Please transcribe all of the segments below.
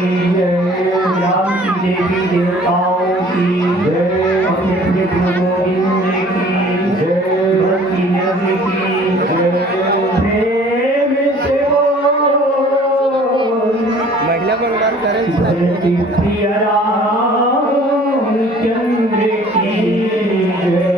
की जय, राम की देवी देवताओं की जय, अपने अपने गुरु गोविंद की जय, भक्ति नगरी की जय, प्रेम से बोल महिला भगवान भक्ति प्रिय रामचंद्र की जय।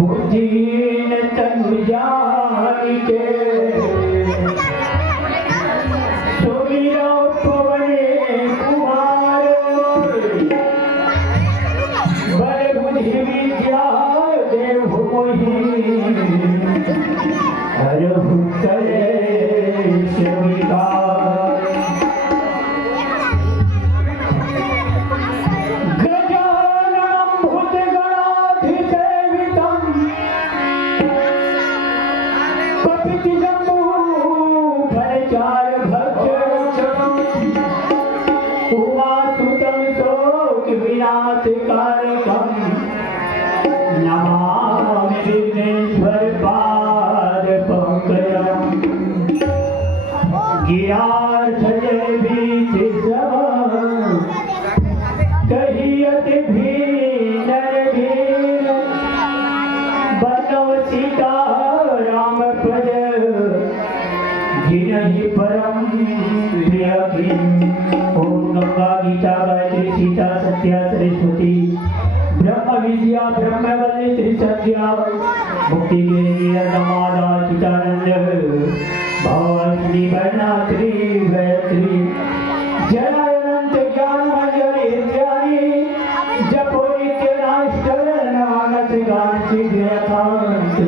बुद्धिहीन तनु जानी के सुमिरो पवने कुमार बल बुद्धि विद्या देव मोहि हरहु करे स्वीकार। गजाननं भूतगणाधिसेवितं भरचार भक्षणं उमासुतं शोक विनाशकारकं नमामि विघ्नेश्वर पाद पंकजं। गिरार्थ जय बीच सब कहियत भी नर भीर बनव सीता राम पद जिनहि परम प्रिय किम। ओम गंगा गीता गायत्री सीता सत्या सरस्वती ब्रह्म विद्या ब्रह्मवल्ली त्रिसत्या मुक्ति के दामादा चितानंद भवानी वर्णात्री गायत्री जय अनंत ज्ञान मंजरी ज्ञानी जपो नित्य नाष्टर नवानत गान सिद्धांत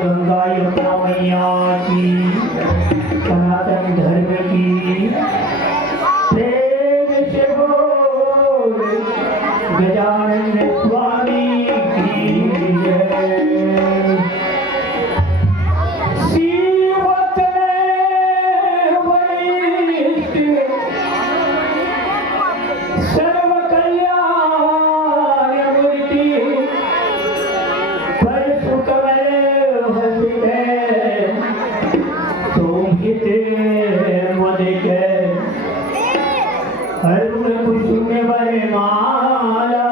गंगा यमुना मैया की सनातन धर्म की प्रेम से बोल गजानन स्वामी की जय। शिवतने वरिष्ठ सर्व कल्याण मूर्ति पर सुकमल अरुण कुसुम वरमाला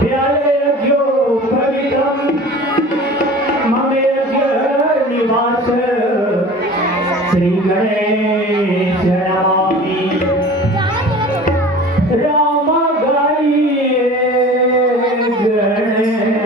व्यालयो पवित्रं ममेज्य निवास श्री गणेश नमामि। राम गाइए गणपति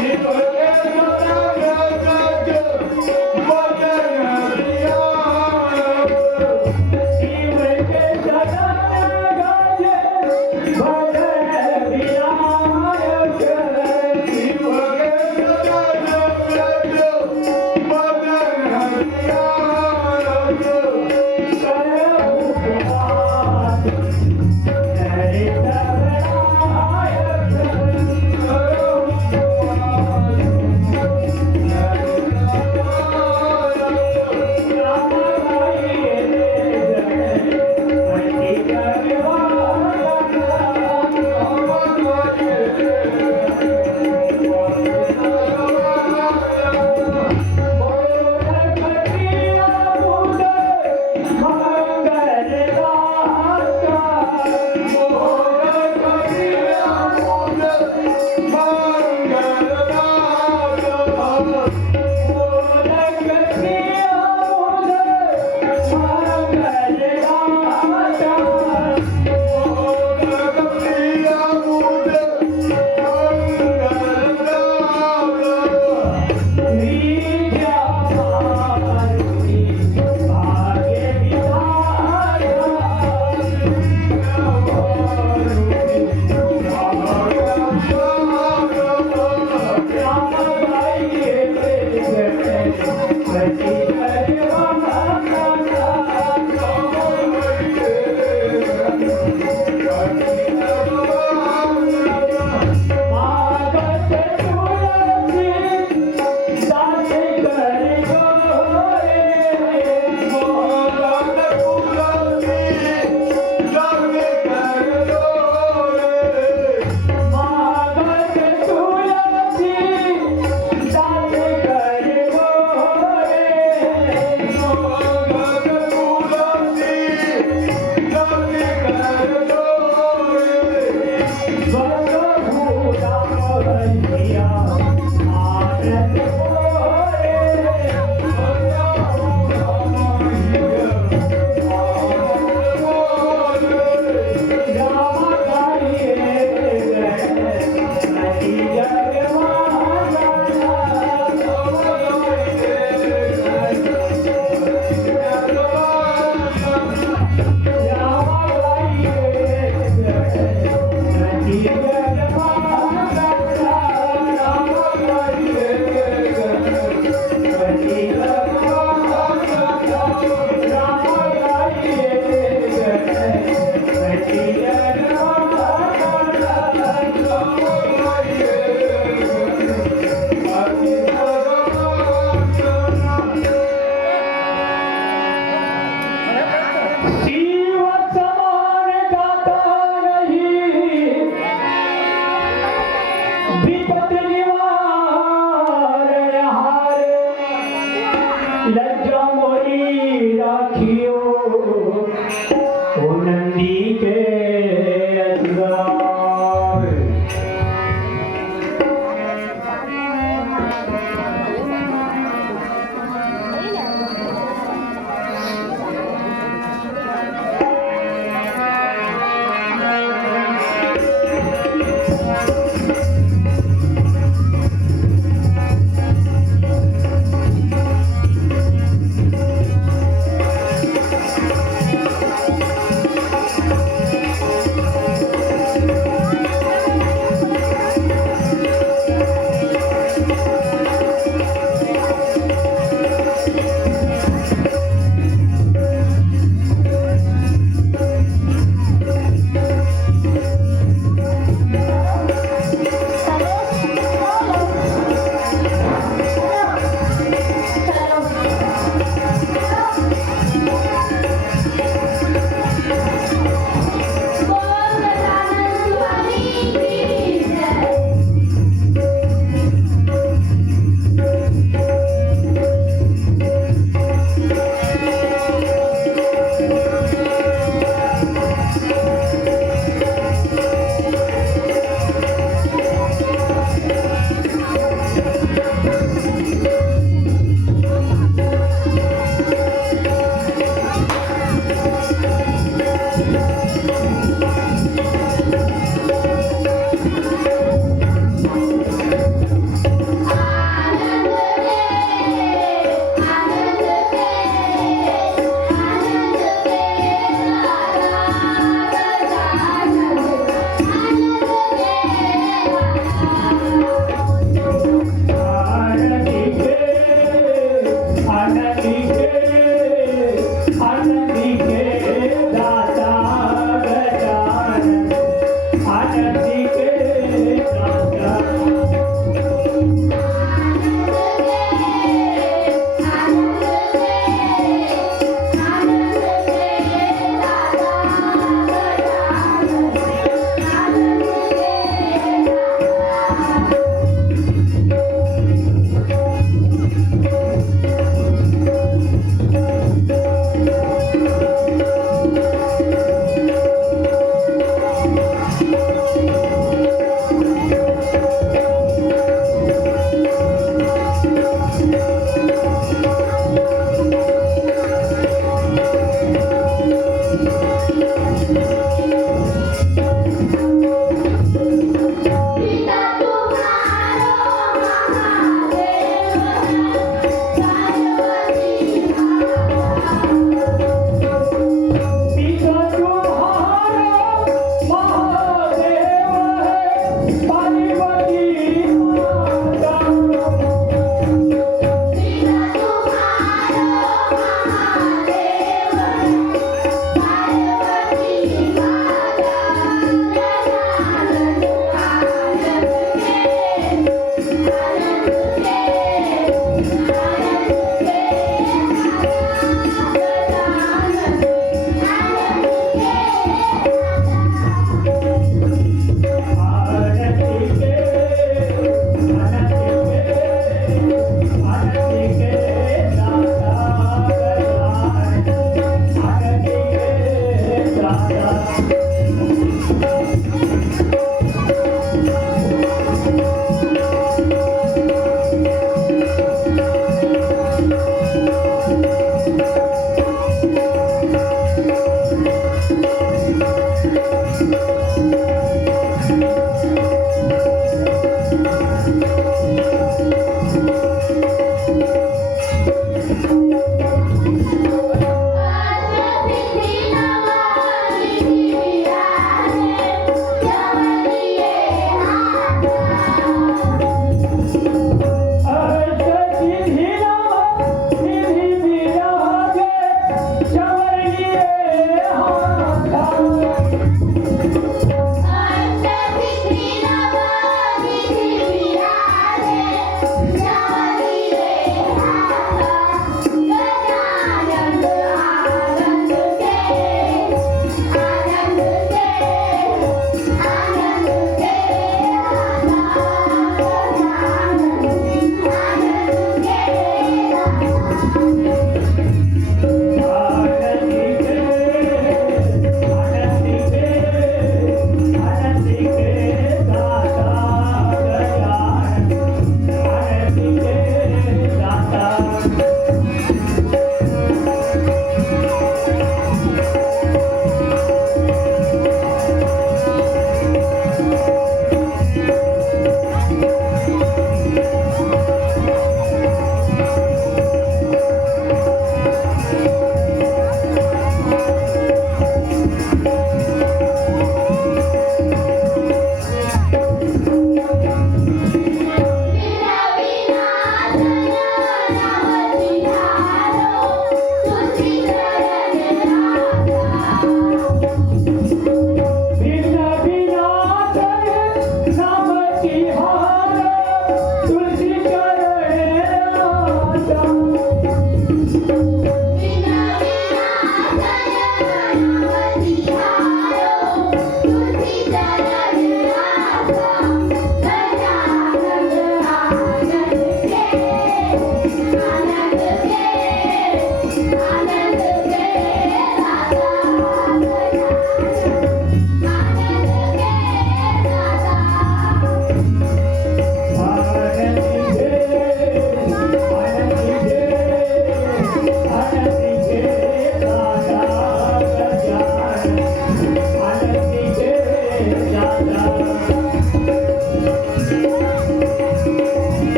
Thank you.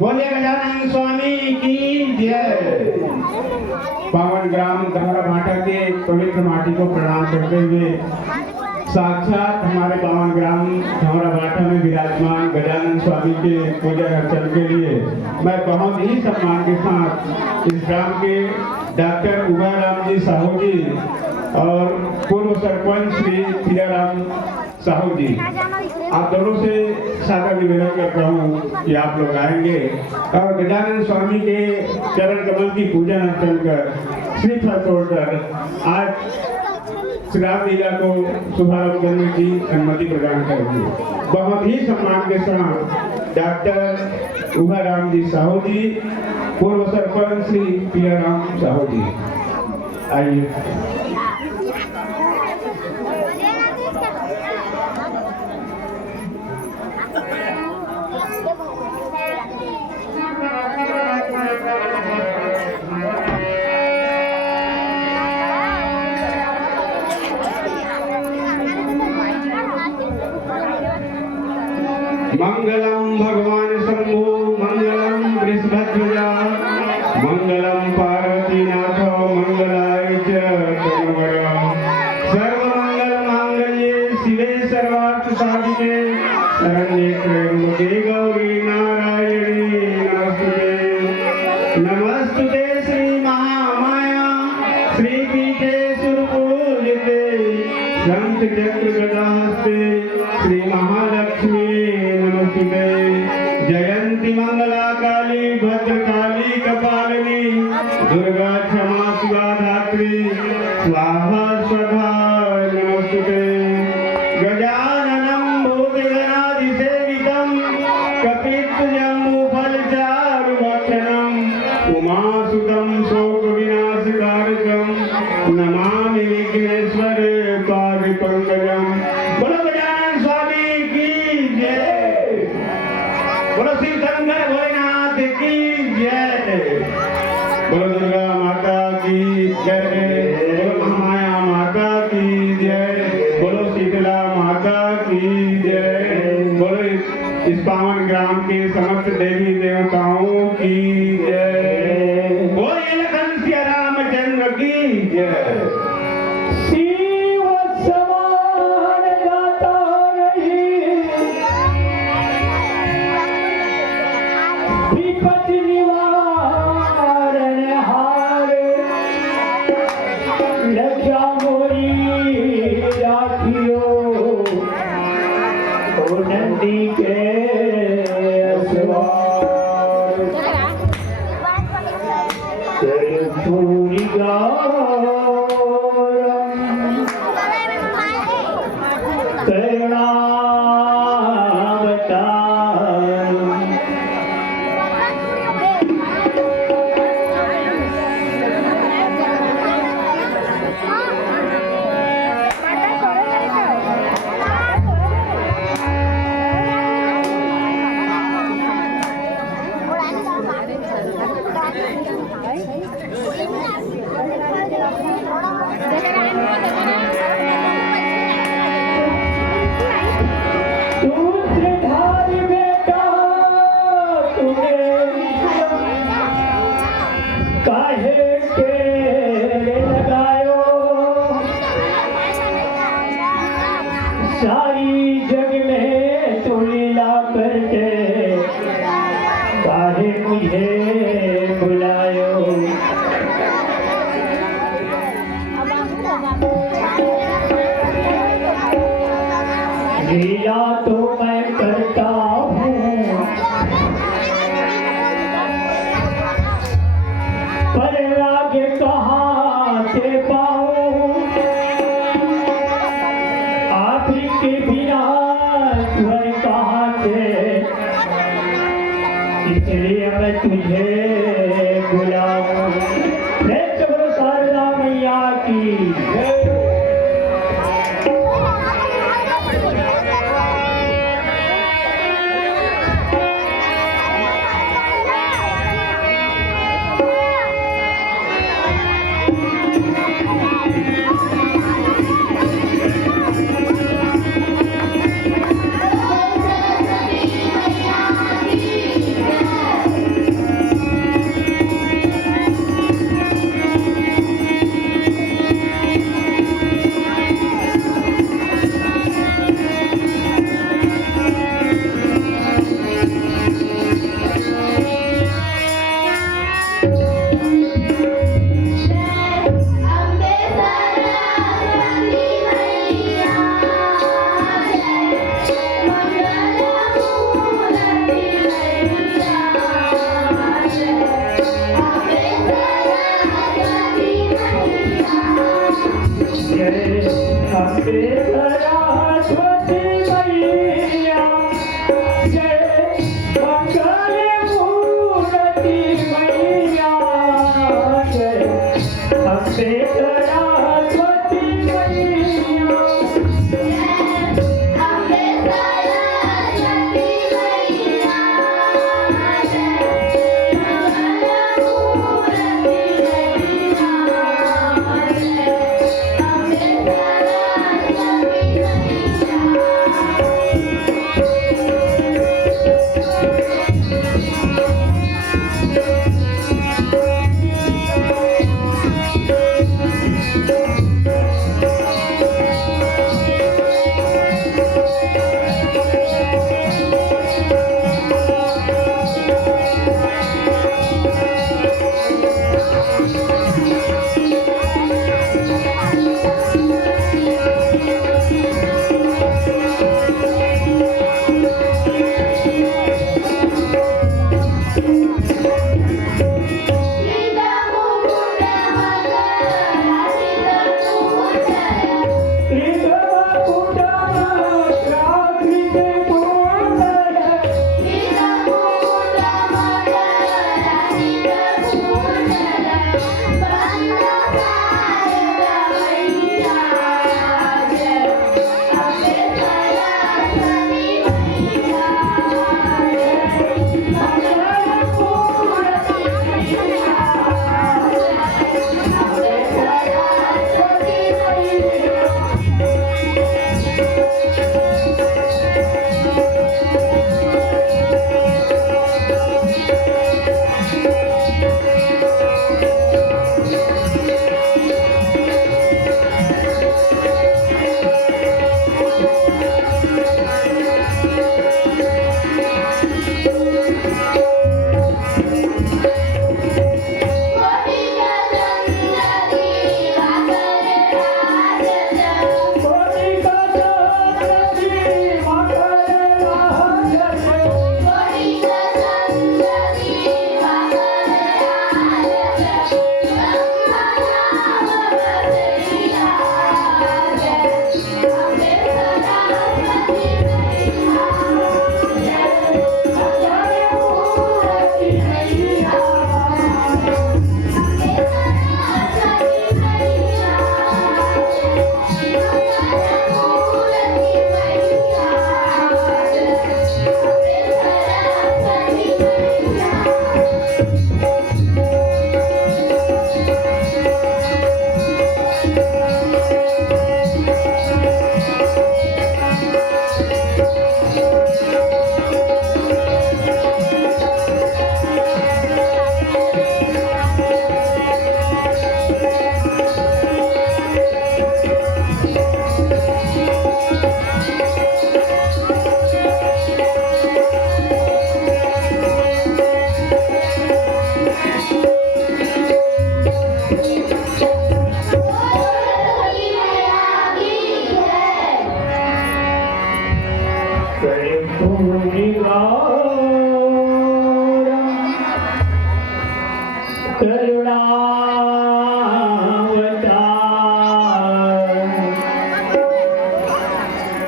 बोलिए गजानन स्वामी की जय। पावन ग्राम धमरा भाटा के पवित्र माटी को प्रणाम करते हुए साक्षात हमारे पावन ग्राम धमरा भाटा में विराजमान गजानन स्वामी के पूजा अर्चन के लिए मैं बहुत ही सम्मान के साथ इस ग्राम के डॉक्टर उबाराम जी साहू जी और पूर्व सरपंच श्री पियाराम साहू जी, आप दोनों से सादर निवेदन करता हूँ कि आप लोग आएंगे और गजानन स्वामी के चरण कमल की पूजा अर्चन कर श्रीफल तोड़कर आज श्राद्ध लीला को शुभारंभ करने की अनुमति प्रदान करेंगे। बहुत ही सम्मान के साथ डॉक्टर उबाराम जी साहू जी, पूर्व सरपंच श्री पियाराम साहू जी, आइए। मंगलम भगवान शंभु, मंगलम वृषभध्वजा, मंगलम पार्वती नाथ, मंगलाय च तनुवरम। सर्वमंगल मांगल्ये शिवे सर्वार्थ साधिके, शरण्ये त्र्यंबके गौरी नारायणी नमस्तुते। नमस्तुते श्री महामाया श्रीपीठे सुरपूजिते, शंख चक्र गदाहस्ते श्री महालक्ष्मी नमस्तुते। जयंती मंगला काली भद्रकाली कपालिनी, दुर्गा क्षमा शिवा धात्री स्वाहा स्वधा नमस्तुते। गजाननं भूतगणाधिसेवितं कपित्थजम्बूफलचारुभक्षणं, उमासुतं शोकविनाशकारकं नमामि विघ्नेश्वर पादपङ्कजम्। इस पावन ग्राम के समस्त देवी देवताओं की जय। बोलिए लखन सिया रामचंद्र की जय। शिव समान गाता नहीं, विपद निवारण हारे, लज्जा मोरी राखियो ओ नंदी के असवार, पूरी काहे के लगायो, सारी जग में तू लीला करके काहे मुझे बुलायो। लीला तो मैं करता हूँ, पर आगे कहाँ से पाऊँ, आप के बिना स्वर कहाँ से, इसलिए मैं तुझे बुलाऊं। शारदा मैया की जय।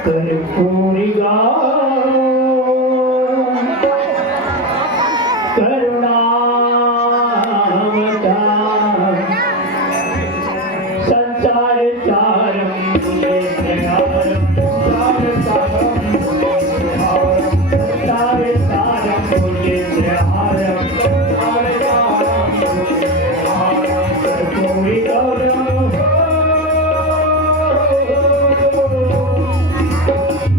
कर्पूरी करुणावतार संसार सारम मुझे प्यारम संसार सारम मुझे प्यारम कर्पूरी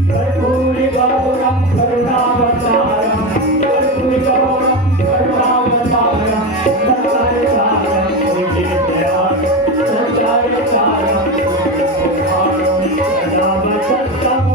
कर्पूरी गौरम करुणावतारम कर्पूरी गौरम करुणावतारम संसार सारम मुझे प्यारम संसार सारम सदा वसंतम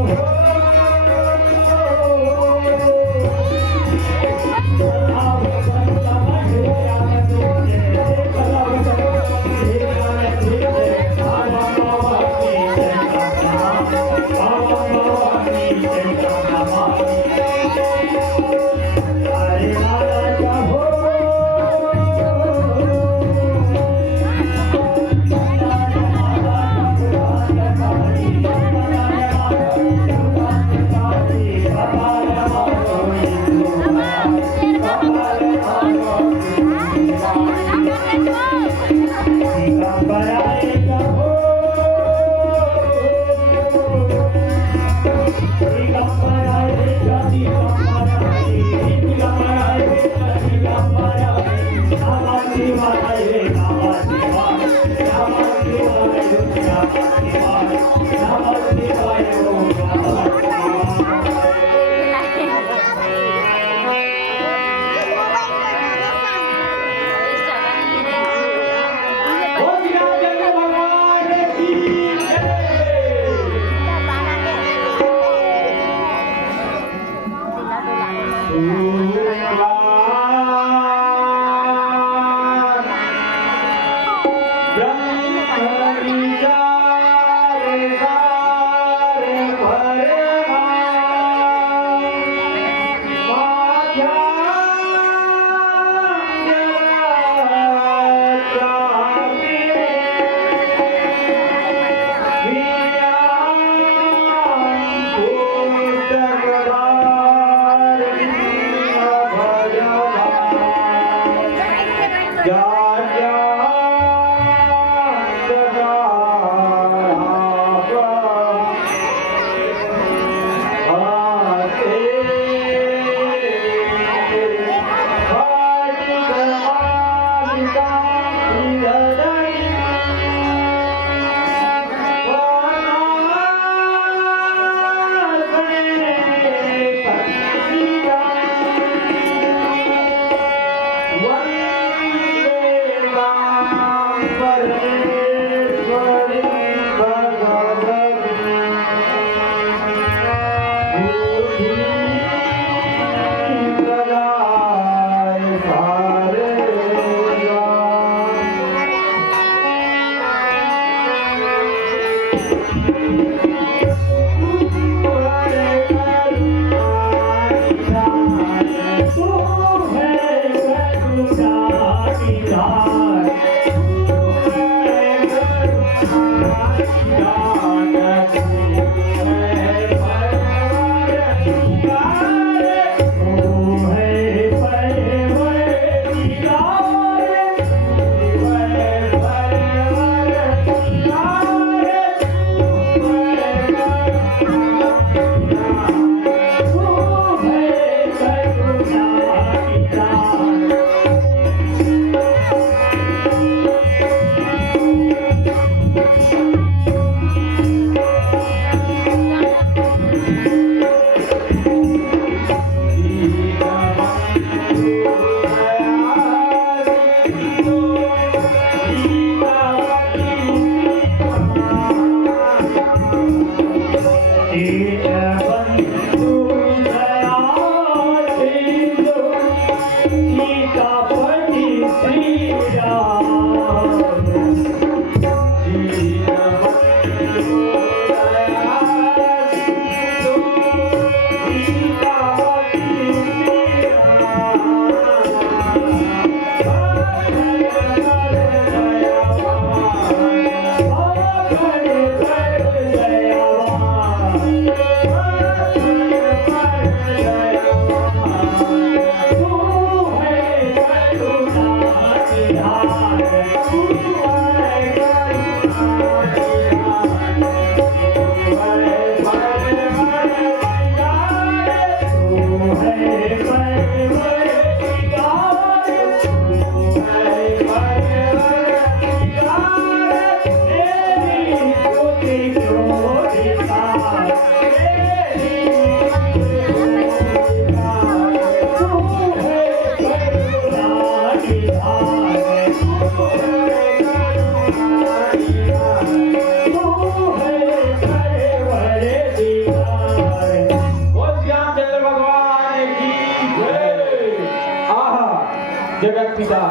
पिता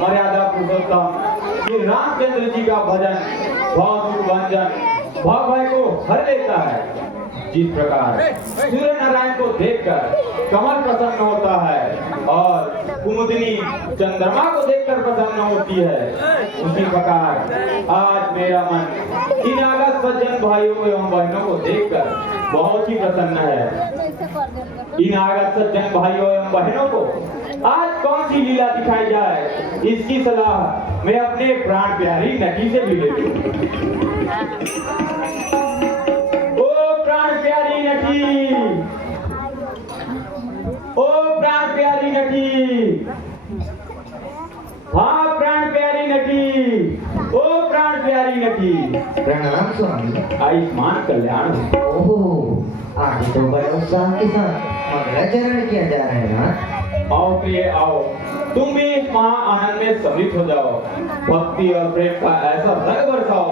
मर्यादा पुरुषोत्तम श्री रामचंद्र जी का भजन भाव सुख भंजन भाव भय को हर लेता है। जिस प्रकार सूर्य नारायण को देखकर कमल प्रसन्न होता है और कुमुदिनी चंद्रमा को देखकर प्रसन्न होती है, उसी प्रकार आज मेरा मन इन अगस्त सज्जन भाइयों एवं बहनों को देखकर बहुत ही प्रसन्न है। इन अगस्त सज्जन भाइयों एवं बहनों को आज कौन सी लीला दिखाई जाए, इसकी सलाह मैं अपने प्राण प्यारी नटी से भी लेती हूँ। प्यारी नटी, ओ प्राण प्यारी नटी, हाँ प्राण प्यारी नटी, ओ प्राण प्यारी नटी। प्रणाम स्वामी। आयुष्मान कल्याण। ओह, आज तो बड़े उत्साह के साथ मंगलाचरण किया जा रहा है ना। आओ प्रिय आओ, तुम भी इस महा आनंद में सम्मिलित हो जाओ। भक्ति और प्रेम का ऐसा रंग बरसाओ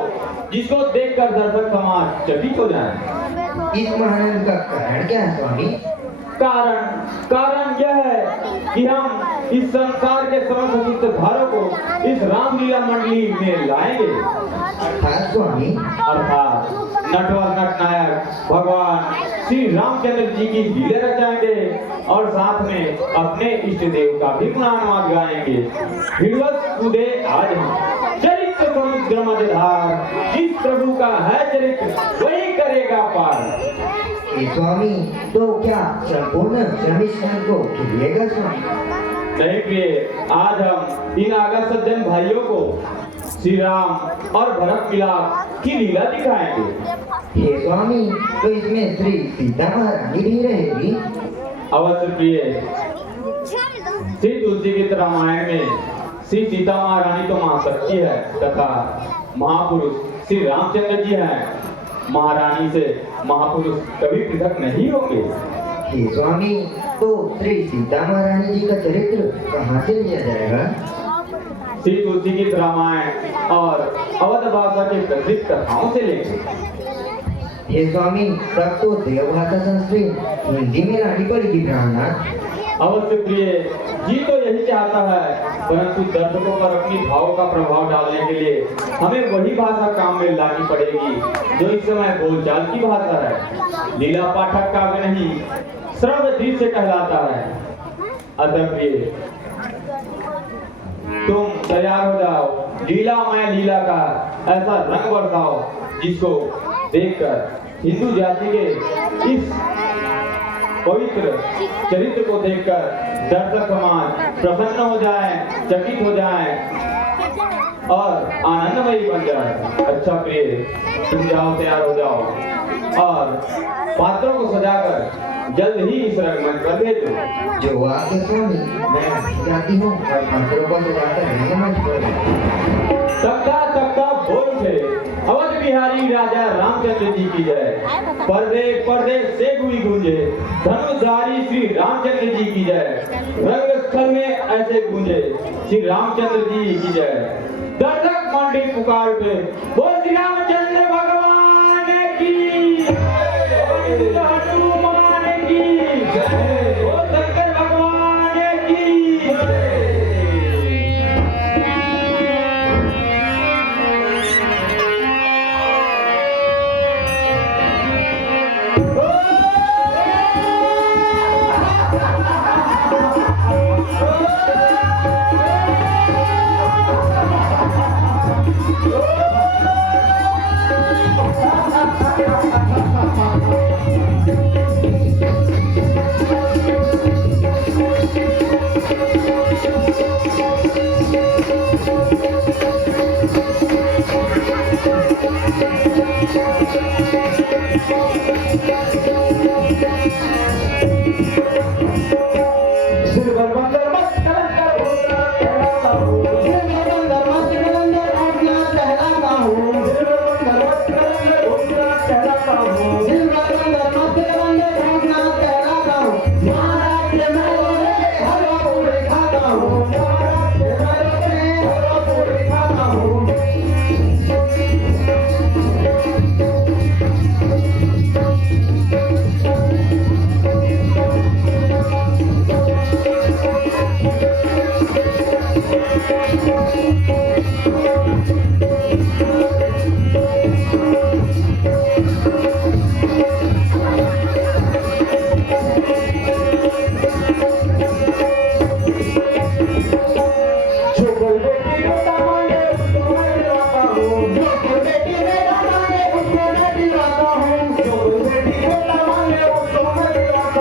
जिसको देखकर दर्शक समाज चकित हो जाए। इस महानंद का कारण क्या है स्वामी? कारण यह है कि हम इस संसार के समस्त सूत्रधारों को इस रामलीला मंडली में लाएंगे। अर्थात स्वामी? अर्थात नटवर नटनायक भगवान श्री रामचंद्र जी की लीला रचाएंगे और साथ में अपने इष्ट देव का भी गुणगान गाएंगे। हिड़वत कूदे आज हम चरित्र समुद्र मझधार, जिस प्रभु का है चरित्र वही करेगा पार। स्वामी, तो क्या संपूर्ण श्रमिष्ठान को खिलिएगा स्वामी? नहीं प्रिय, आज हम इन अगस्त सज्जन भाइयों को श्री राम और भरत मिलाप की लीला दिखाएंगे। हे स्वामी, तो इसमें श्री सीता महारानी भी रहेगी? अवश्य प्रिय, श्री तुलसी के रामायण में श्री सीता महारानी तो महाशक्ति है तथा महापुरुष श्री रामचंद्र जी हैं। महारानी से महापुरुष कभी पृथक नहीं होंगे। हे स्वामी, तो श्री सीता महारानी जी का चरित्र कहाँ से लिया जाएगा? श्री तुलसी की रामायण और अवध भाषा के प्रसिद्ध कथाओं से लेंगे। हे स्वामी, तब तो देवभाषा संस्कृत हिंदी में लानी पड़ेगी ब्राह्मण। अवश्य प्रिय, जी तो यही चाहता है, परंतु दर्शकों पर अपनी भाव का प्रभाव डालने के लिए हमें वही भाषा काम में लानी पड़ेगी जो इस समय बोलचाल की भाषा है। लीला पाठक काव्य नहीं, श्रव्य दृश्य कहलाता है। अतः प्रिय, तुम तैयार हो जाओ, लीलामय लीला का ऐसा रंग बरसाओ जिसको देखकर हिंदू जाति के इस पवित्र चरित्र को देखकर दर्शक समाज प्रसन्न हो जाए, चकित हो जाए और आनंदमयी बन जाए। अच्छा प्रिय, तुम जाओ, तैयार हो जाओ और पात्रों को सजाकर जल्द ही इस रंगमंच पर भेजो। जो आपके स्वामी, मैं जाती हूँ और पात्रों को सजाकर रंगमंच पर। तख्ता तख्ता बोल उठे, अवध बिहारी राजा रामचंद्र जी की जय। पर्दे पर्दे से हुई गूंजे, धनुधारी श्री रामचंद्र जी की जय। रंग स्थल में ऐसे गूंजे, श्री रामचंद्र जी की जय। दर्शक मंडली पुकार उठे, बोल श्री रामचंद्र भगवान की, हनुमान की जय, बोल शंकर भगवान की जय।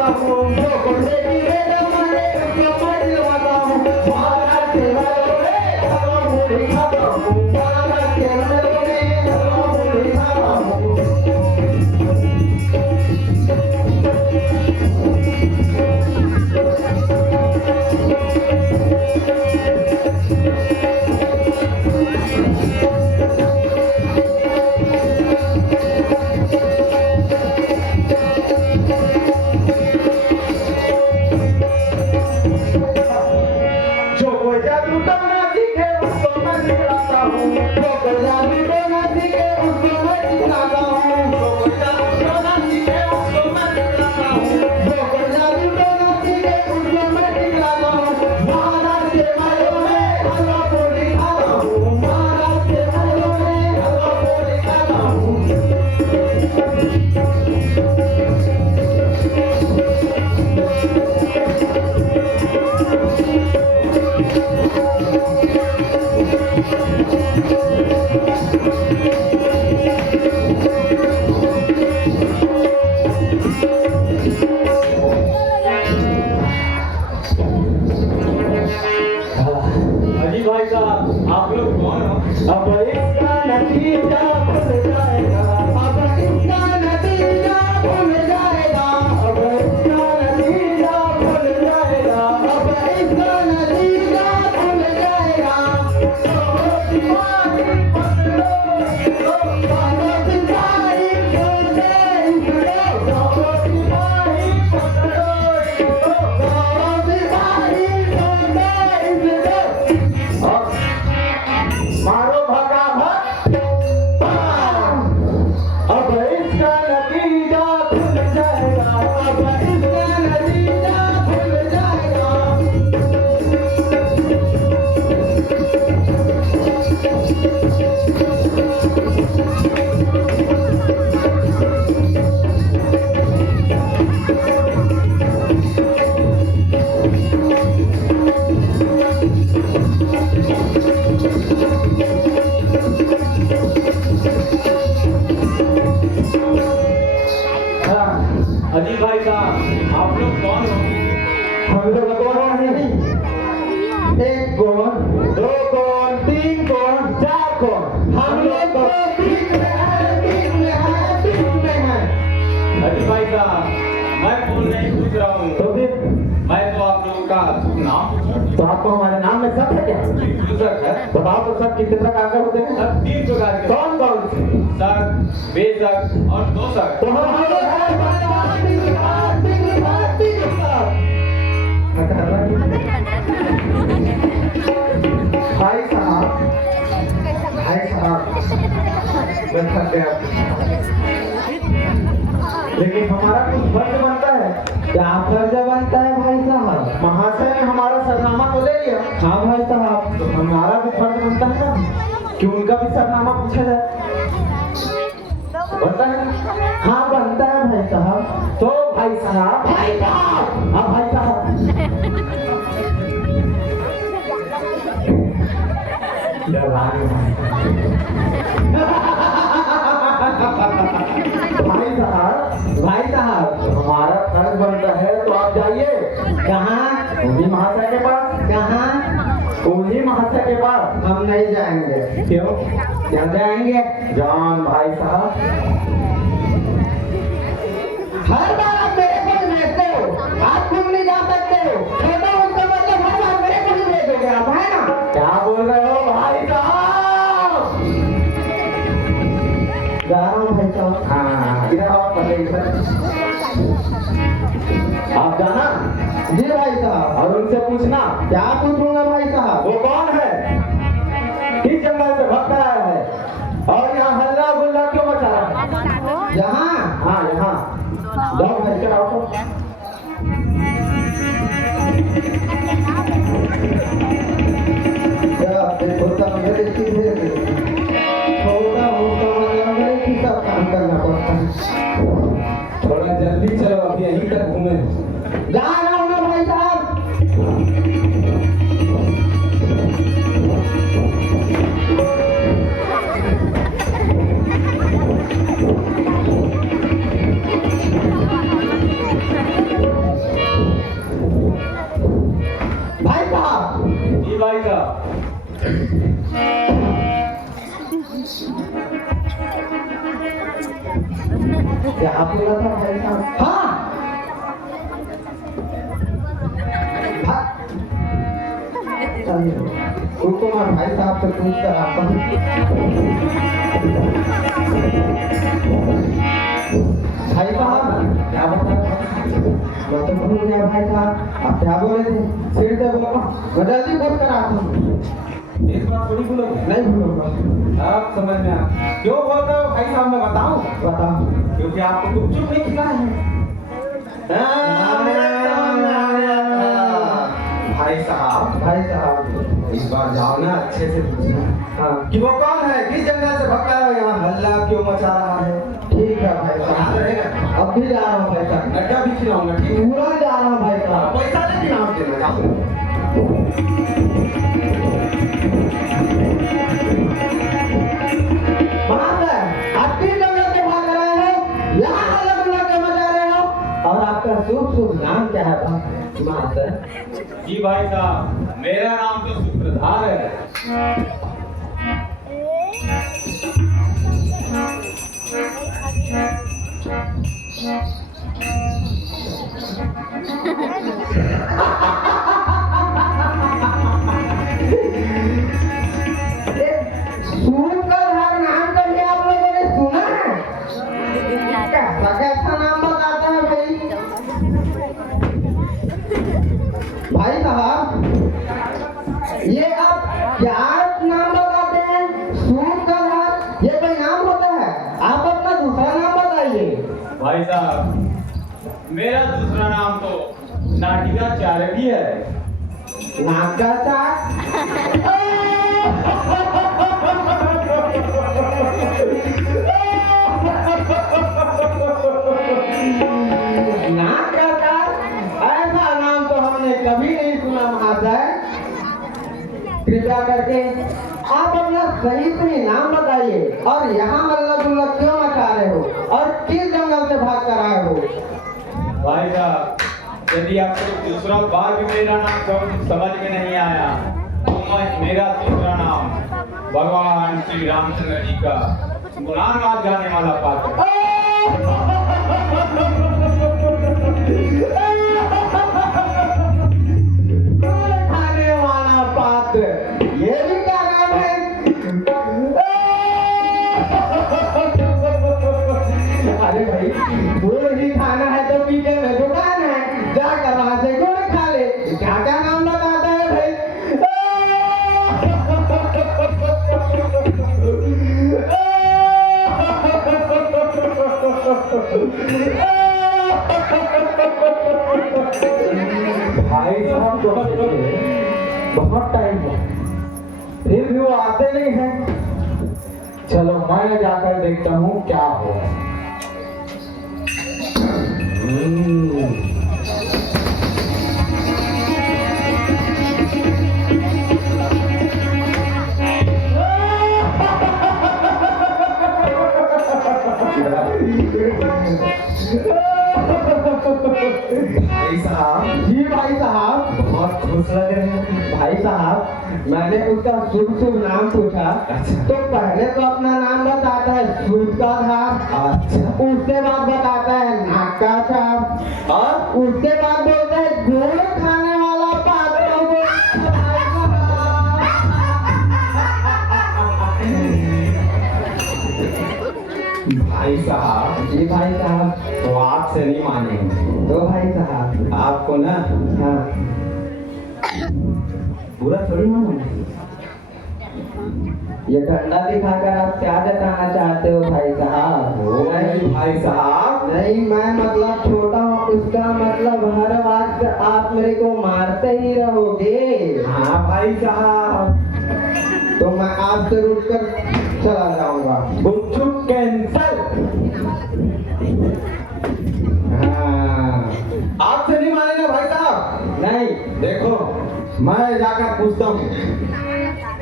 हूँ जो कुंडे की वेदा माने उसको मैं दिलवाता हूँ महाराज के महलों में हलवा पूरी खाता हूँ महाराज के महलों में हलवा पूरी खाता हूँ जो कोई जादू टोना सीखे उसको मैं सिखाता हूँ जो कोई जादू टोना सीखे उसको मैं सिखाता हूँ जो कोई जादू टोना सीखे उसको मैं सिखाता हूँ जो कोई जादू टोना सीखे उसको मैं सिखाता हूँ महाराज के महलों में हलवा पूरी खाता हूँ महाराज के महलों में हलवा पूरी खाता हूँ अजी भाई साहब आप लोग कौन हो? अब इसका नतीजा खुल जाएगा अब इसका नतीजा खुल जाएगा अब इसका नतीजा खुल जाएगा अब इसका नतीजा खुल जाएगा सिपाही पकड़ो सिपाही मारो भगा भग अब इसका नतीजा खुल जाएगा अब इसका नतीजा खुल जाएगा अजी भाई साहब आप लोग कौन हो? हम लोग कौन हैं? एक कौन, दो कौन, तीन कौन, चार कौन? हम लोग तो बीच में हैं। अजी भाई साहब मैं फोन नहीं पूछ रहा हूँ तो फिर मैं तो आप लोगों का शुभ नाम पूछ तो आपको हमारे नाम में सब है क्या? रहा है। तो आप तो सब कितने प्रकार के होते हैं? सब 3 प्रकार के कौन कौन से? सक, बेसक और दो सक। तो हम लोग भाई साहब लेकिन हमारा कुछ फर्ज बनता है। क्या फर्ज बनता है भाई साहब? महाशय ने हमारा सरनामा तो ले लिया। हाँ भाई साहब, तो हमारा भी फर्ज बनता है ना कि उनका भी सरनामा पूछा जाए। बनता है? हाँ बनता है भाई साहब। तो भाई साहब हाँ भाई साहब भाई साहब हमारा फर्ज बनता है तो आप जाइए। कहाँ? उन्हीं महाशय के पास। कहाँ? उन्हीं महाशय के पास। हम नहीं जाएंगे। क्यों? क्या जाएंगे? जान भाई साहब हर बार आप मेरे को ही भेजते हो। आप खुद नहीं जा सकते हो। छोटा उसका मतलब हर बार मेरे को ही भेजोगे आप, है ना? क्या बोल रहे हो भाई साहब? जा रहा हूँ भाई साहब। हाँ इधर आओ पहले इधर। आप जाना। जी भाई साहब। और उनसे पूछना। क्या पूछूंगा भाई साहब? वो कौन है, किस जंगल से भक्त आया है और यहाँ हल्ला गुल्ला क्यों मचा रहा है? यहाँ? हाँ यहाँ। जाओ भाई चलाओ तो। थोड़ा जल्दी चलो, अभी यहीं तक घूमे। जा रहा हूँ ना भाई साहब। क्या बोला था भाई साहब? हाँ रुको मैं भाई साहब से पूछ कर आता हूँ। भाई साहब क्या बता मैं तो भूल गया भाई साहब आप क्या बोले थे फिर से बोलो मैं जल्दी पूछ कर आता हूँ। इस बार थोड़ी भूलो, नहीं भूलूंगा। आप समझ में आ क्यों बोल रहे हो भाई साहब, मैं बताऊं? बताओ। क्योंकि आपको गुपचुप नहीं खिलाया है। भाई साहब, भाई साहब इस बार जाओ ना अच्छे से पूछना हाँ कि वो कौन है, किस जंगल से भटका रहा है, यहाँ हल्ला क्यों मचा रहा है। ठीक है भाई याद साहब रहेगा। अब भी जा रहा हूँ भाई साहब अड्डा भी खिलाऊंगा, ठीक है? पूरा जा रहा हूँ भाई साहब। पैसा लेकिन आप देना जाओ। महाशय आप किस जंगल से भाग रहे हो यहाँ अलग अलग के मजा रहे हो और आपका शुभ शुभ नाम क्या है महाशय? जी भाई साहब, मेरा नाम तो सूत्रधार है। सूत्रधार नाम कभी आप लोगों ने सुना है? कैसा नाम बताता है भाई? भाई साहब ये आप क्या नाम बताते हैं? सूत्रधार ये कोई नाम होता है? आप अपना दूसरा नाम बताइए। भाई साहब, मेरा दूसरा नाम तो नाटिकाचार्य भी है। ऐसा नाम तो हमने कभी नहीं सुना महाशय। कृपया करके आप अपना सही सही नाम बताइए और यहाँ हल्ला गुल्ला क्यों मचा रहे हो और किस जंगल से भाग कर आए हो? भाई साहब, यदि आपको दूसरा बार भी मेरा नाम समझ में नहीं आया तो मेरा दूसरा नाम भगवान श्री रामचंद्र जी का गुणानुवाद गाने वाला पात्र। खाने वाला पात्र ये भी क्या नाम है? अरे भाई गुड़ ही खाना है तो पीछे में दुकान है जाकर वहां से गुड़ खा ले। क्या क्या नाम बताता है भाई? भाई साहब को बहुत टाइम हो, फिर भी वो आते नहीं हैं। चलो मैं जाकर देखता हूँ क्या हो। भाई साहब जी भाई साहब बहुत खुश लग रहे हैं। भाई साहब मैंने उसका शुभ शुभ नाम पूछा तो पहले तो अपना नाम बताता है सूत्रधार, उसके बाद बताता है नाकाचार और उसके बाद बोलता है गुड़ खाने वाला पात्र। भाई साहब जी भाई साहब तो आपसे नहीं मानेंगे तो भाई साहब आपको ना हाँ पूरा थोड़ी मानूंगा। ये डंडा दिखाकर आप क्या बताना चाहते हो भाई साहब? नहीं भाई साहब, नहीं मैं मतलब छोटा हूँ उसका मतलब हर वक्त आप मेरे को मारते ही रहोगे। हाँ भाई साहब, तो मैं आपसे रुक कर चला जाऊंगा। गुपचुप कैंसल। हाँ आपसे नहीं मानेंगे भाई साहब। नहीं देखो मैं जाकर पूछता हूँ,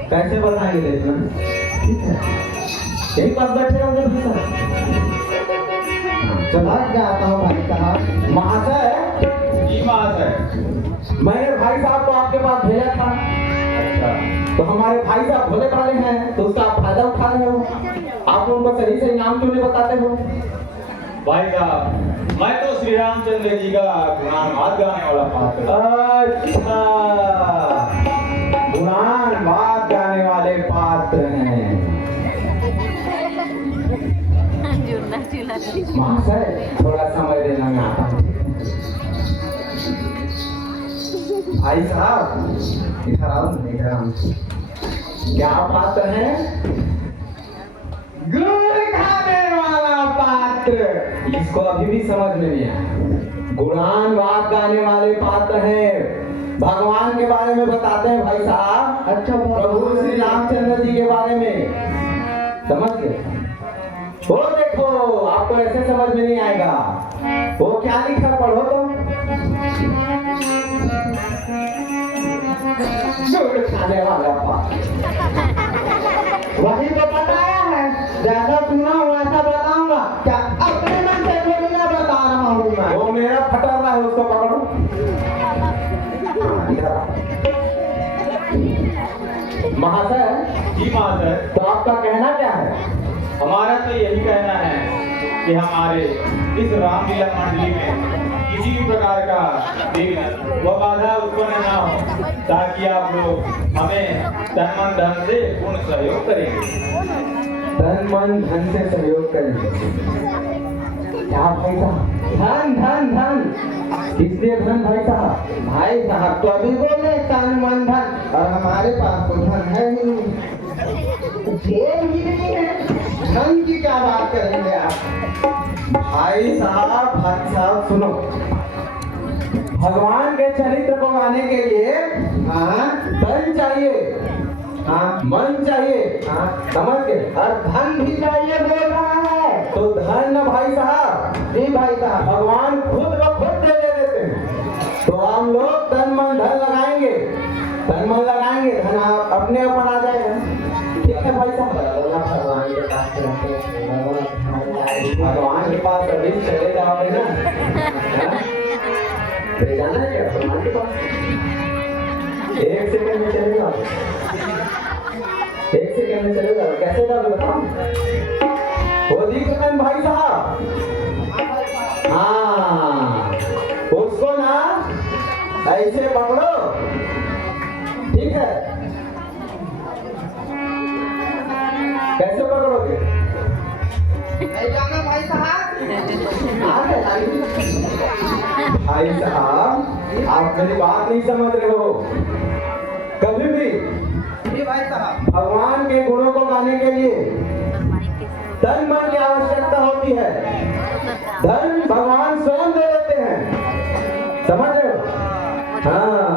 कैसे बताएंगे देखना। यही पास बैठे होंगे भाई साहब। चला जाता हूँ भाई साहब। महाशय जी, महाशय मैंने भाई साहब को आपके पास भेजा था अच्छा, तो हमारे भाई साहब भोले भाले हैं, तो उसका आप फायदा उठा रहे हो। आप उनको सही सही नाम क्यों नहीं बताते हो? भाई साहब मैं तो श्री रामचंद्र जी का गुणानुवाद गाने वाला पात्र। अच्छा, गुणानुवाद गाने वाले पात्र हैं। महाशय थोड़ा समय देना, मैं आता हूँ। भाई साहब इधर आओ, इधर आओ। क्या पात्र है? गुड़ खाने वाला पात्र। इसको अभी भी समझ में नहीं आया। गुणानुवाद गाने वाले पात्र हैं, भगवान के बारे में बताते हैं भाई साहब। अच्छा, प्रभु श्री रामचंद्र जी के बारे में समझ गए? वो देखो, आपको ऐसे समझ में नहीं आएगा। वो क्या लिखा, पढ़ो तो। गुड़ खाने वाला पात्र, वही तो बताया है। जैसा सुना वैसा बताऊंगा। क्या अपने मन से थोड़ी ना बता रहा हूँ मैं। वो मेरा फटरना है, उसको पकड़ो। महाशय। जी महाशय। तो आपका कहना क्या है? हमारा तो यही कहना है कि हमारे इस रामलीला मंडली में किसी भी प्रकार का विघ्न व बाधा उत्पन्न ना हो, ताकि आप लोग हमें तन मन धन से पूर्ण सहयोग करेंगे। तन मन धन से सहयोग करेंगे। क्या भाई साहब? धन धन धन किसलिए धन भाई साहब? भाई साहब तो अभी बोले तन मन धन, और हमारे पास तो धन है ही नहीं, जेब ही नहीं है। धन की क्या बात करेंगे आप? भाई साहब सुनो, भगवान के चरित्र को गाने के लिए धन चाहिए, मन चाहिए, समझ गए? और धन भी चाहिए बोल रहा है। तो धन न भाई साहब। जी भाई साहब, भगवान खुद ब खुद दे देते हैं। तो हम लोग तन मन धन लगाएंगे, तन मन लगाएंगे, धन अपने ऊपर आ जाएगा। ठीक है भाई साहब? भगवान के पास अभी चले जाओगे ना, ले जाना है क्या भगवान के पास? 1 सेकंड में चले जाओ, 1 सेकंड में चले जाओ। कैसे जाओगे बताओ? वो दिख रहा है भाई साहब। हाँ, उसको ना ऐसे पकड़ो, ठीक है? कैसे पकड़ोगे? जाना भाई साहब। भाई साहब आप मेरी बात नहीं समझ रहे हो। कभी भी भाई साहब भगवान के गुणों को गाने के लिए धन मन की आवश्यकता होती है। धन भगवान स्वयं दे देते हैं, समझ रहे हो? हाँ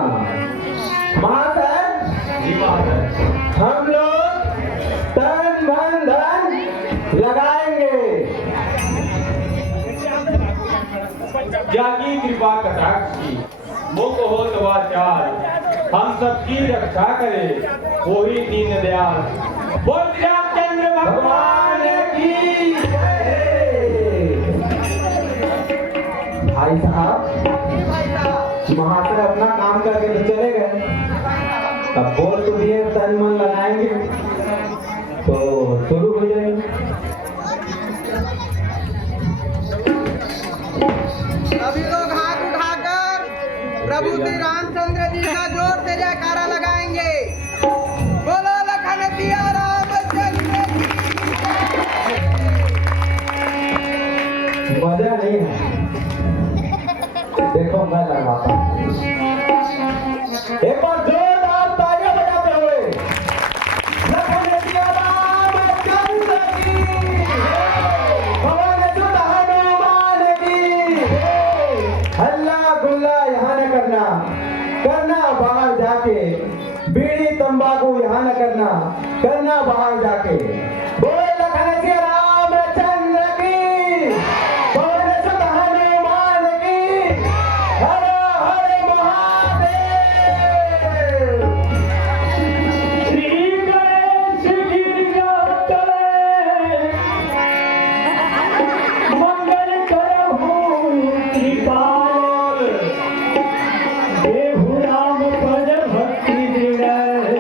महाशय। जी महाशय। हम लोग तन मन धन लगाएंगे। जाकी कृपा कटाक्ष की मुख हो वाचाल, हम सबकी रक्षा करे वही दीन दयाल। बोल रामचंद्र भगवान की जय। भाई साहब महाशय अपना काम करके तो चले गए, अब बोल तो दिए तन मन लगाएंगे तो शुरू हो जाएंगे। सभी लोग हाथ उठाकर प्रभु श्री रामचंद्र जी का जोर से जयकारा लगाएंगे। बोलो लखन सिया रामचंद्र की। मजा नहीं है, देखो मैं लगाता हूँ। एक बार जोरदार तालियां बजाते हुए लखन सिया रामचंद्र की, पवन सुत हनुमान की। हल्ला गुल्ला यहाँ न करना, करना बाहर जाके। बीड़ी तंबाकू यहाँ न करना, करना बाहर जाके। बोल लखन सिया रामचंद्र की, पवन सुत हनुमान की। हर हर महादेव। श्री गणेश गिरिजातले मंगल करहु कृपाल, देहु राम पद भक्ति दृढ़।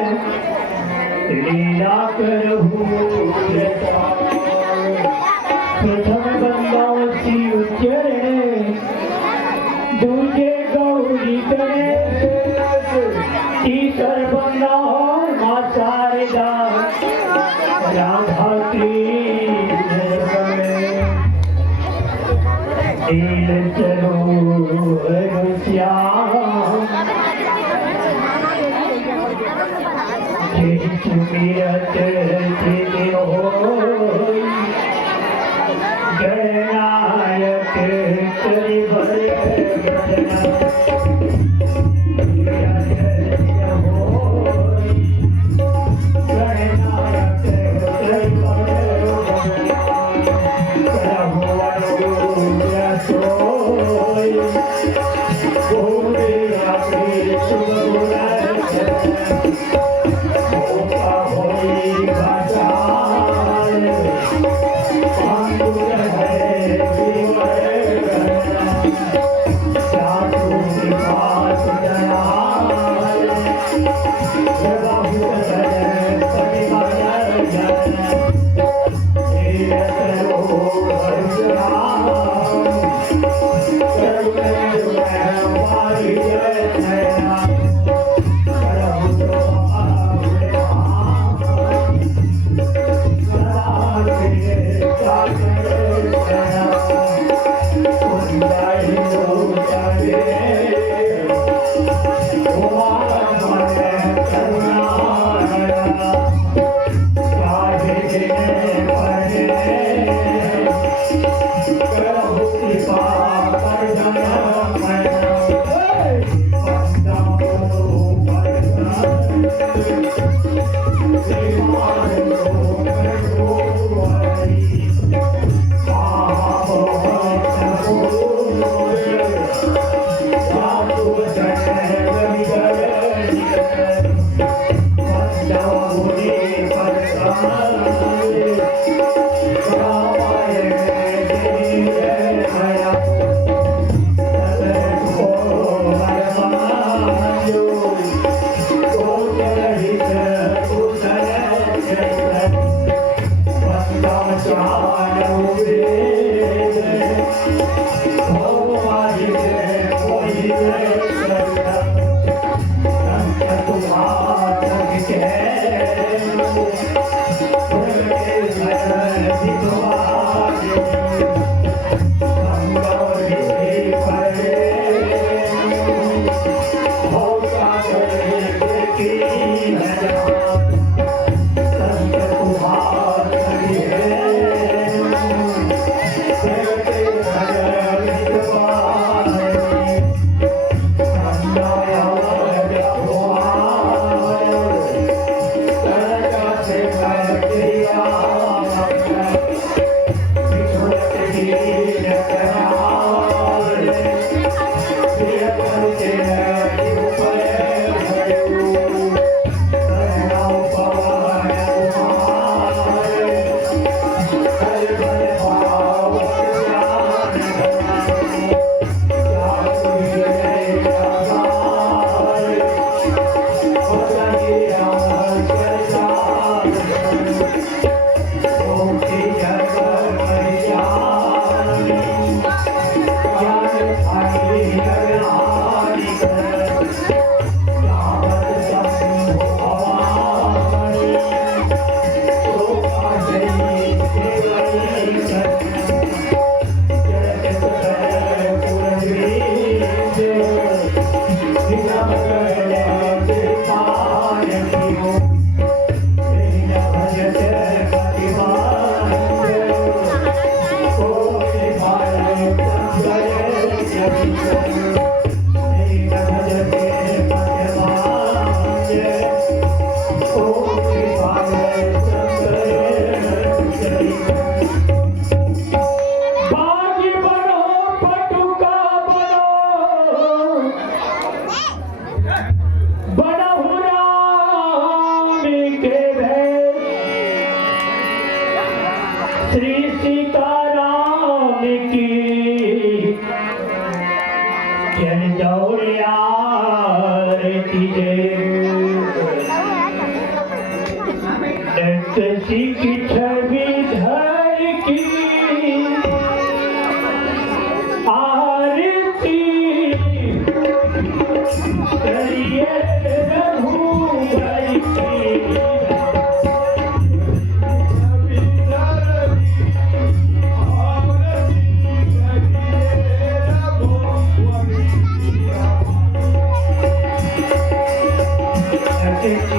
है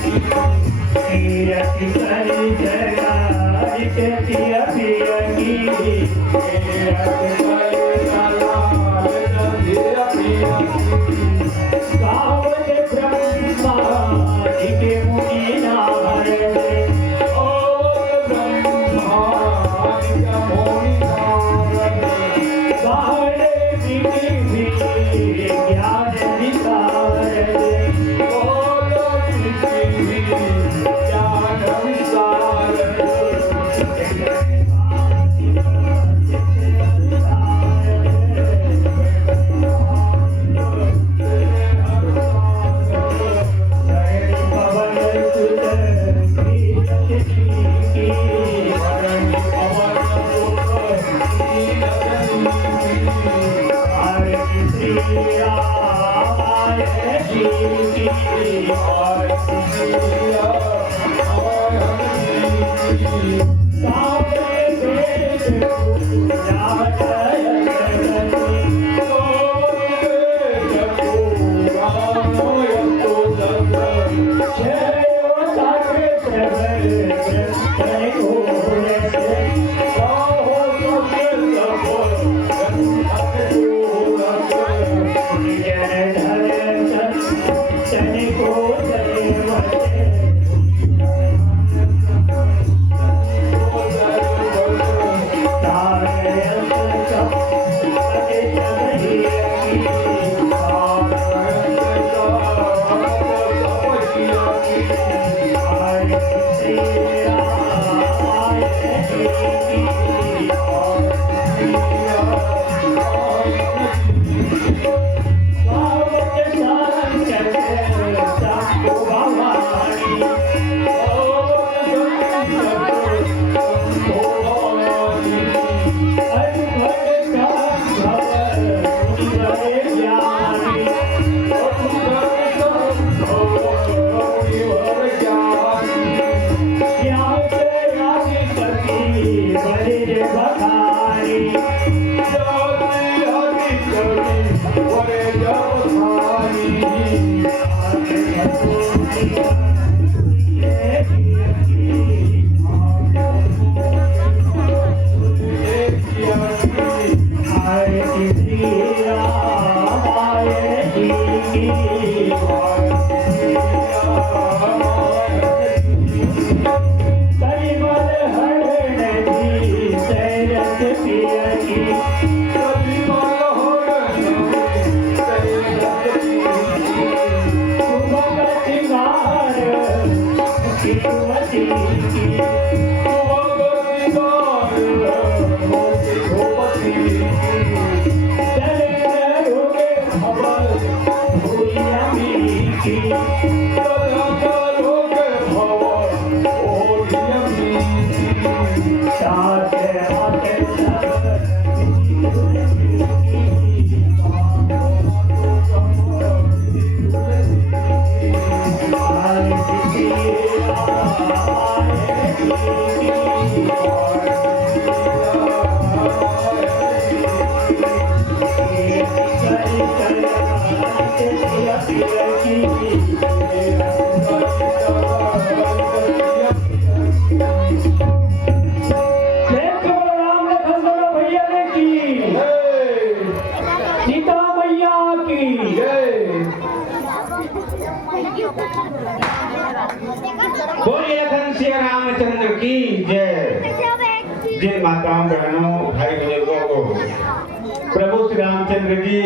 तीरथ कर चला पिया पिया की गावत ब्रह्मा जी के मुनि नारद गावड़े विधि ज्ञान विशारद बोलिए लखन श्री रामचंद्र की जय। जिन माताओं बहनों भाई बुजुर्गों को प्रभु श्री रामचंद्र जी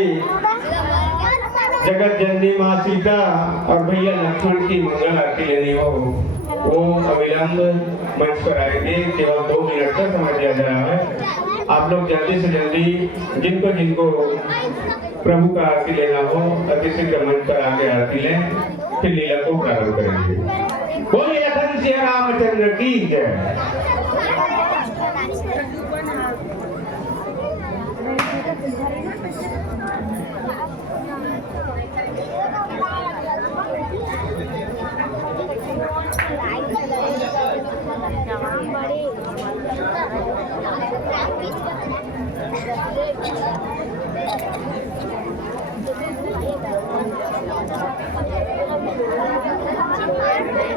जगत जननी माँ सीता और भैया लक्ष्मण की मंगल आरती लेनी हो वो अविलंब मंच पर आएंगे। केवल 2 मिनट का समय दिया जा रहा है। आप लोग जल्दी से जल्दी जिनको प्रभु का आरती लेना हो अतिशीघ्र मंच पर आके आरती लें, फिर लीला को प्रारंभ करेंगे। बोलिए लखन श्री रामचंद्र की जय। Thank you.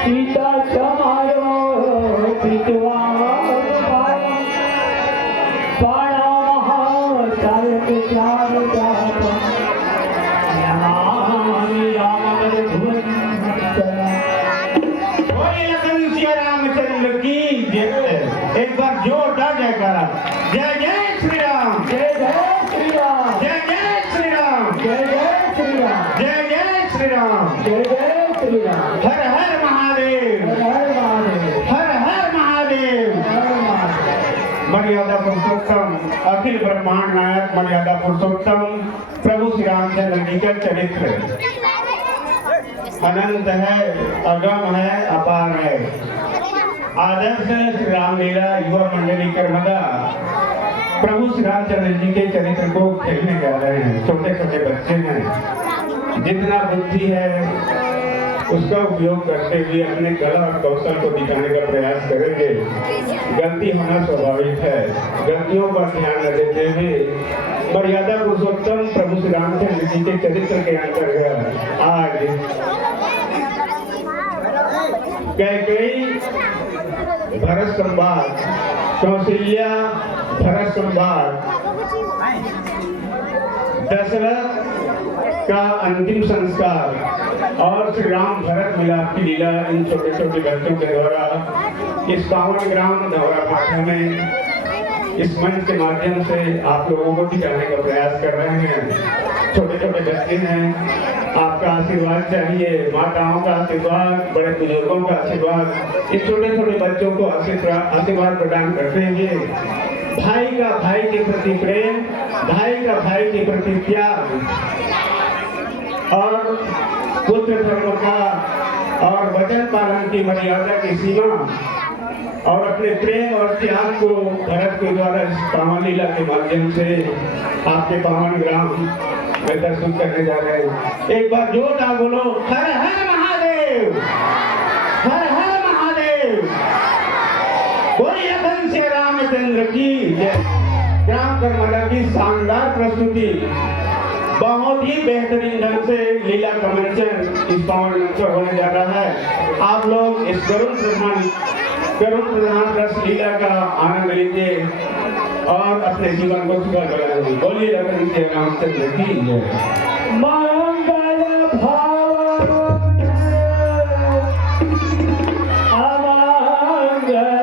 सीता समारो पितवा पाड़ा महाचारक चार जाता नमामि रामभुवन बोले लखन सिया रामचंद्र की जय। एक बार जोरदार जयकारा। जय जय श्री राम, जय जय श्री राम, जय जय श्री राम, जय जय श्री राम, जय जय श्री राम। जय जय श्री राम। हर हर महादेव, हर हर महादेव, हर हर महादेव। हर हर महादेव। मर्यादा पुरुषोत्तम अखिल ब्रह्मांड नायक मर्यादा पुरुषोत्तम प्रभु श्री रामचंद्र जी का चरित्र अनंत है, अगम है, अपार है। आदर्श श्री रामलीला युवा मंडली कर्मदा प्रभु श्री रामचंद्र जी के चरित्र को खेलने जा रहे हैं। छोटे छोटे बच्चे हैं, जितना बुद्धि है उसका उपयोग करते हुए अपने कला और कौशल को दिखाने का प्रयास करेंगे। गलती होना स्वाभाविक है, गलतियों पर ध्यान न देते हुए मर्यादा पुरुषोत्तम प्रभु श्री रामचंद्र जी के चरित्र के अंतर्गत आज कैकेयी भरत संवाद, कौशल्या भरत संवाद, दशरथ का अंतिम संस्कार और श्री राम भरत मिलाप की लीला इन छोटे छोटे बच्चों के द्वारा इस पावन ग्राम नवरा पाठा में इस मंच के माध्यम से आप लोगों को दिखाने का प्रयास कर रहे हैं। छोटे छोटे बच्चे हैं, आपका आशीर्वाद चाहिए, माताओं का आशीर्वाद, बड़े बुजुर्गों का आशीर्वाद। इन छोटे छोटे बच्चों को आशीर्वाद प्रदान करते हुए भाई का भाई के प्रति प्रेम, भाई का भाई के प्रति त्याग और पुत्र धर्म का और वचन पालन की मर्यादा की सीमा और अपने प्रेम और त्याग को भरत के द्वारा इस पावन लीला के माध्यम से आपके पावन ग्राम में दर्शन करने जा रहे हैं। एक बार जोरदार बोलो, हर हर महादेव, हर हर महादेव। बोलिए लखन सिया रामचंद्र की जय। ग्राम कर्मदा की शानदार प्रस्तुति, बहुत ही बेहतरीन ढंग से लीला का मंचन इस पावन मंच पर होने जा रहा है। आप लोग इस करुण प्रधान रस लीला का आनंद लीजिए और अपने जीवन को सुखद बनाइए। बोलिए लखन सिया रामचंद्र की जय। मंगल भाव अमंगल जय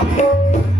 हाँ